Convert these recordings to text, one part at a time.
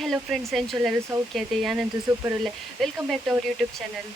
hello friends and children. So okay, I super. Welcome back to our YouTube channel.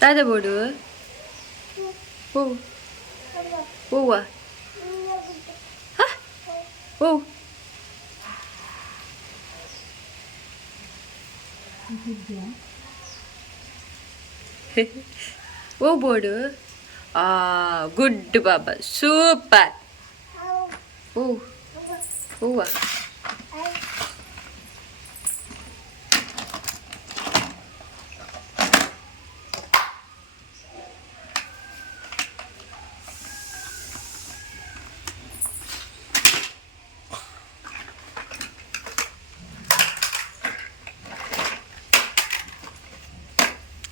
Tada bodu. Oh. Oh. Huh? Oh. Oh bodu. Ah, good Baba. Super. Oh. Oh.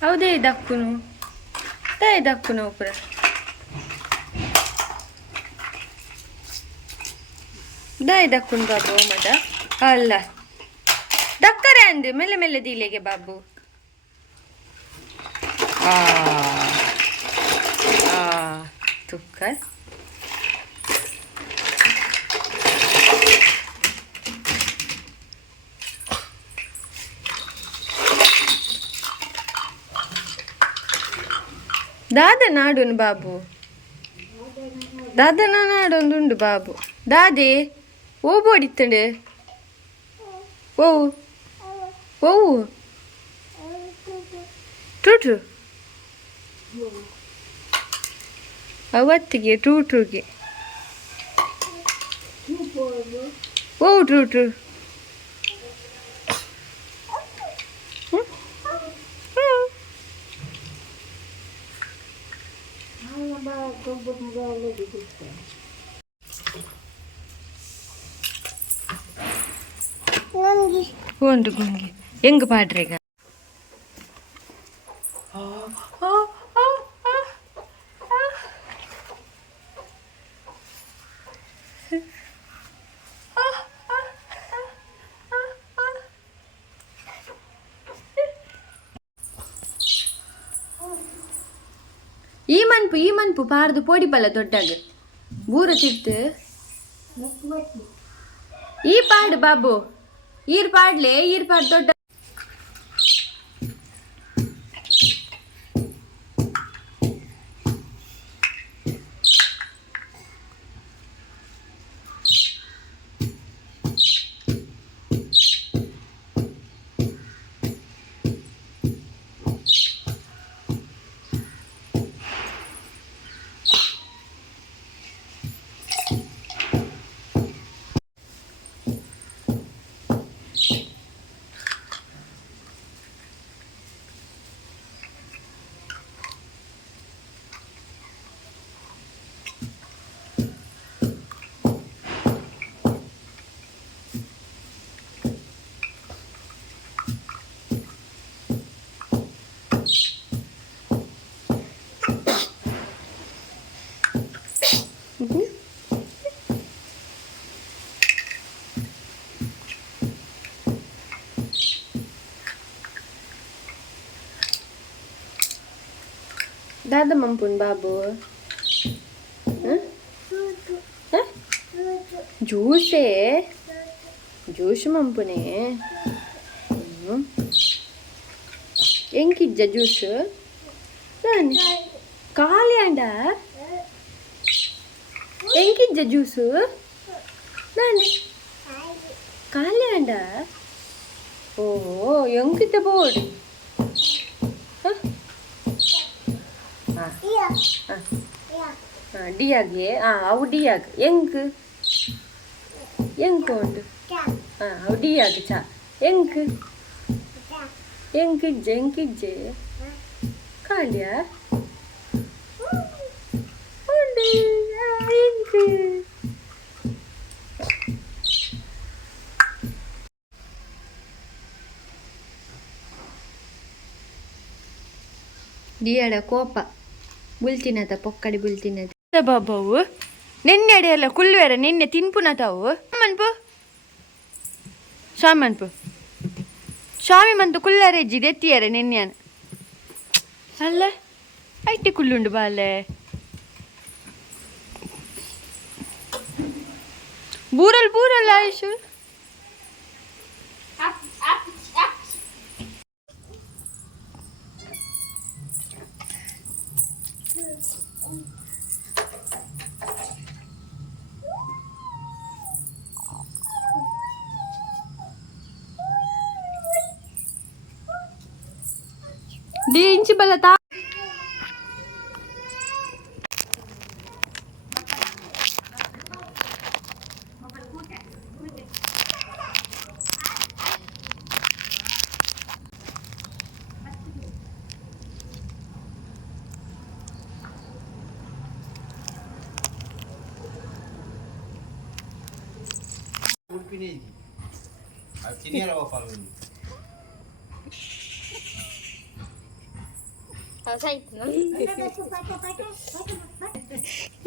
How'day dakkuno? Dai dakkuno pura. Dai dakkun babu mada. Allah. Dakkare ande mele mele dilege babu. Tukkar. Dada naadunu babu. Dada naadondu babu. Dade. O bodittunde. Oh. Oh. Tutu. Avattige tutuge. Oh tutu. Kondu gungi enga paadrega ಈ ಮನ್ಪು ಪಾರ್ದು ಪೋಡಿ ಪಲ್ಲ ದೊಡ್ಡಾಗ ಬೂರ ತಿರ್ತು ಈ ಪಾಡು ಬಾಬು ಈರ್ ಪಾಡ್ಲೆ ಈರ್ ಪಾಡ್ ದೊಡ್ಡ Dada mampun babu. Huh? Juice juice mampune. Enkijja juice? Nani? Kali anda? Enkijja juice? Nani? Kali anda? Oh, enkijja board. Diag ye, awu diag, enk ಎಂಕ್ ಉಂಡು ಅವು ಡಿ ಆಗ ಚಾ ಎಂಕ್ ಎಂಕಿಜ್ಜೆ ಎಂಕಿಜ್ಜೆ ಕಾಂಡ್ಯ ಉಂಡು ಎಂಕ್ ಡಿಯಾಡ ಕೋಪ ಬುಲ್ತಿನದ ಪೊಕ್ಕಡಿ ಬುಲ್ತಿನದ ಬಾಬಾವು ನಿನ್ನೆ ಅಡೆಯಲ್ಲ ಕುಳ್ಳುವೆರ ನಿನ್ನೆ ತಿನ್ಪುನ ತಾವು ಮನ್ಪು ಶಾಮನ್ಪು ಸ್ವಾಮಿ ಮಂತು ಕುಳ್ಳರೆಜ್ಜಿ ದೆತ್ತಿಯರೆ ನಿನ್ನೆನ ಅಲ್ಲ ಐಟಿ ಕುಳ್ಳುಂಡು ಬಾಲೆ ಬೂರಲ್ ಆಯುಷು ಡಿ ಇಂಚಿ ಬಲ್ಲತಾ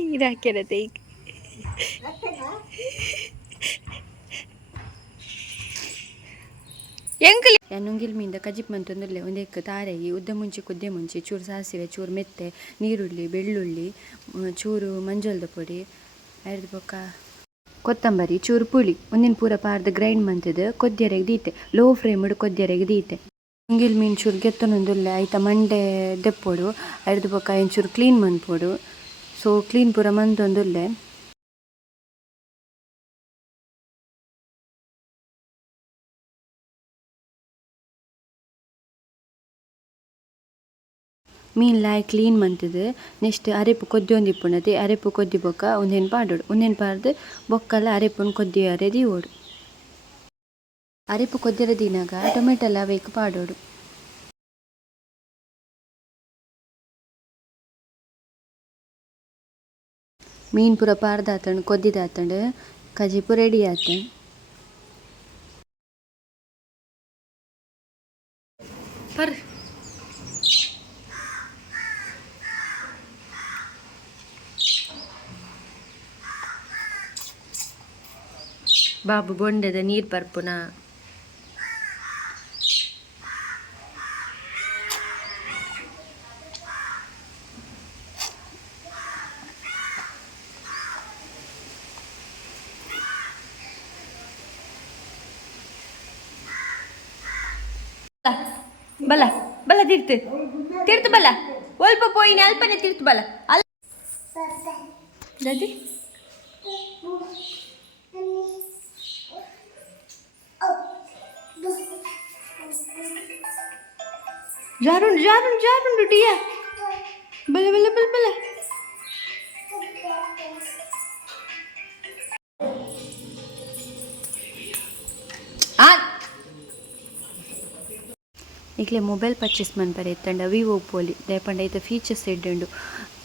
ನೀರಾಕ್ಯರತೆ ಈಗ ಎಂಕಲಿ ನುಂಗಿಲ್ ಮೀಂದ ಕಜಿಪ್ ಮಂತೊಂದುಲ್ಲೆ ಒಂದೆಕ್ ತಾರೆಗಿ ಉದ್ದ ಮುಂಚಿ ಕುದ್ದೆ ಮುಂಚಿ ಚೂರು ಸಾಸಿವೆ ಚೂರು ಮೆತ್ತೆ ನೀರುಳ್ಳಿ ಬೆಳ್ಳುಳ್ಳಿ ಚೂರು ಮಂಜಲ್ದ ಪೊಡಿ ಐದು ಬೊಕ್ಕ ಕೊತ್ತಂಬರಿ ಚೂರು ಪುಳಿ ಒಂದಿನ ಪೂರ ಪಾರ್ದು ಗ್ರೈಂಡ್ ಮಂತದ್ದು ಕೊದ್ದಿಯರೆಗೆ ದೀತೆ ಲೋ ಫ್ಲೇಮ್ ಇಡು ಕೊದ್ದಿಯರೆಗೆ ದೀತೆ ನುಂಗಿಲ್ ಮೀನು ಚೂರು ಗೆತ್ತೊಂದುಲ್ಲೆ ಐತ ಮಂಡೆ ದೆಪ್ಪೊಡು ಐದು ಬೊಕ್ಕ ಚೂರು ಕ್ಲೀನ್ ಮನ್ಪೊಡು ಸೊ ಕ್ಲೀನ್ ಪೂರ ಮಂತೊಂದುಲ್ಲೆ ಮೀನು ಲಾಯ್ ಕ್ಲೀನ್ ಮಂತದ್ದು ನೆಕ್ಸ್ಟ್ ಅರೆಪು ಕೊದ್ದಿ ಒಂದಿಪ್ಪುನತಿ ಅರೆಪು ಕೊದ್ದಿ ಬೊಕ್ಕ ಒಂದೇನು ಪಾಡೋಡು ಒಂದೇನು ಪಾಡ್ದು ಬೊಕ್ಕಲ್ಲ ಅರೆಪುನ ಕೊದ್ದಿ ಅರೆದಿ ಓಡು ಅರೆಪು ಕೊದ್ದಿರ ದಿನಾಗ ಟೊಮೆಟೊಲ್ಲ ಅವೇಕು ಪಾಡೋಡು ಮೀನು ಪೂರ ಪಾರ್ದಾತಂಡು ಕೊದ್ದಿದಾತಂಡು ಕಜಿಪು ರೆಡಿ ಆತಂಡು ಪರ್ ಬಾಬು ಬೊಂಡದ ನೀರು ಪರ್ಪುನ ಬಲ ಬಲ ತೀರ್ತು ಬಲ ಒಲ್ಪ ಪೋಯಿನ ಅಲ್ಪನೆ ತೀರ್ತು ಬಲ ಅಲ್ಲ ಜಾರುಂಡು ಡಿಯ ಬಲ ಬಲ ಬಲ ಬಲ ಈಗಲೇ ಮೊಬೈಲ್ ಪರ್ಚೇಸ್ ಮನ್ಪರೆ ಎತ್ತಂಡ ವಿವೋ ಪೋಲಿ ದಯಪಂಡ ಐತ ಫೀಚರ್ಸ್ ಎಡ್ಡುಂಡು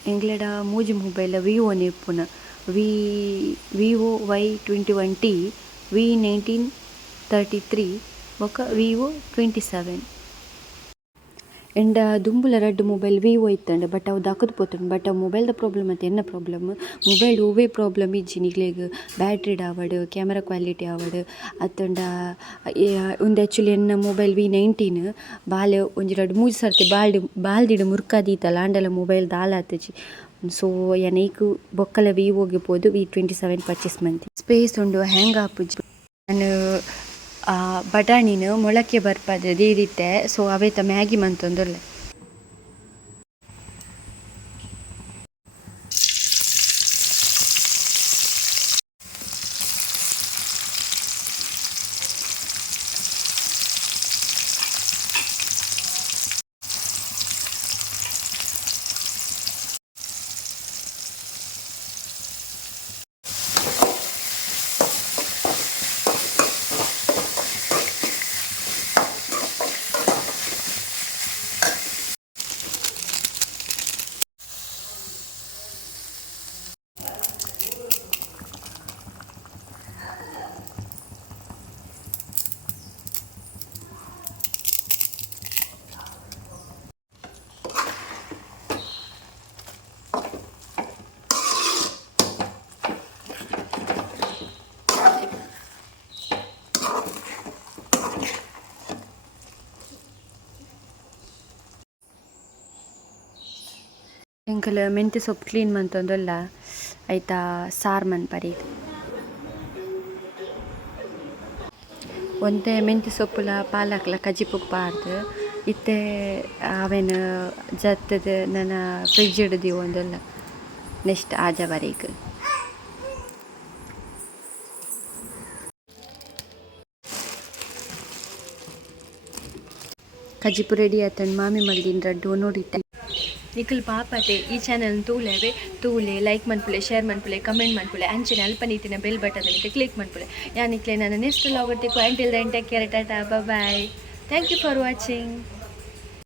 ಎಂಗ್ಲೆಡ ಮೂಜಿ ಮೊಬೈಲ್ ವಿವೋನೆ ಇಪ್ಪುನ ವಿವೋ Y21T V1933 ಬೊಕ ವಿವೋ 27 ಎಂಡ ದುಂಬುಲ ರಡ್ಡು ಮೊಬೈಲ್ ವಿವೋ ಇತ್ತಂಡ ಬಟ್ ಅವು ದಕ್ಕದು ಪೋತುಂಡು ಬಟ್ ಅವು ಮೊಬೈಲ್ದ ಪ್ರಾಬ್ಲಮ್ ಮತ್ತು ಎನ್ನ ಪ್ರಾಬ್ಲಮ್ ಮೊಬೈಲ್ ಓವೇ ಪ್ರಾಬ್ಲಮ್ ಇಜ್ಜಿ ನಿಗ್ಲೆಗ್ ಬ್ಯಾಟ್ರಿ ಆವಡು ಕ್ಯಾಮರಾ ಕ್ವಾಲಿಟಿ ಆವಡು ಅತ್ತಂಡ ಒಂದು ಆ್ಯಕ್ಚುಲಿ ಎನ್ನ ಮೊಬೈಲ್ V19 ಬಾಲೆ ಒಂಜಿ ರಡ್ಡು ಮೂಜಿ ಸರ್ತಿ ಬಾಲ್ದಿಡು ಮುರ್ಕಾದೀತಲ್ಲ ಆಂಡಲ ಮೊಬೈಲ್ ದಾಲಾತಜಿ ಸೊ ಏನೈಕು ಬೊಕ್ಕಲ ವಿವೋಗೆ ಪೋದು V27 ಪರ್ಚೇಸ್ ಮಂತಿ ಸ್ಪೇಸ್ ಉಂಡು ಹ್ಯಾಂಗ್ ಆಪುಜಿ ನಾನು ಬಟಾಣಿನ ಮೊಳಕೆ ಬರ್ಪದ ದೀದಿತ್ತೆ ಸೊ ಅವೇತ ಮ್ಯಾಗಿ ಮಂತೊಂದುಲ್ಲೆ ಎಂಕಲ್ ಮೆಂತ್ಯ ಸೊಪ್ಪು ಕ್ಲೀನ್ ಮಂತೊಂದುಲ್ಲ ಐತ ಸಾರು ಮನ್ಪರೆ ಒಂತೆ ಮೆಂತ್ಯ ಸೊಪ್ಪುಲ ಪಾಲಕ್ಲ ಕಜಿಪುಗ್ ಪಾರ್ದು ಇತ್ತೆ ಅವೆನ್ ಜತ್ತದ ನನ್ನ ಫ್ರಿಡ್ಜ್ ಹಿಡ್ದು ಒಂದಲ್ಲ ನೆಕ್ಸ್ಟ್ ಆಜ ಬರೀಕ್ ಕಜಿಪು ರೆಡಿ ಆತಂಡು ಮಾಮಿ ಮಲ್ದಿನ ರಡ್ಡು ನೋಡಿತ್ತೆ ನಿಖಲ್ ಪಾಪತೆ ಈ ಚಾನಲ್ ತೂಲೆ ಲೈಕ್ ಮನ್ಪುಲೆ ಶೇರ್ ಮನ್ಪುಲೆ ಕಮೆಂಟ್ ಮನ್ಪುಲೆ ಅಂಚನೆ ಅಲ್ಪ ನೀತಿನ ಬೆಲ್ ಬಟನ್ ಅಲ್ಲಿ ಕ್ಲಿಕ್ ಮನ್ಪುಲೆ ಯಾನಿಕ್ಲೆ ನಾನು ನೆಕ್ಸ್ಟ್ ಲಾಗ್ ಟೇಕ್ until then take care tata bye thank you for watching.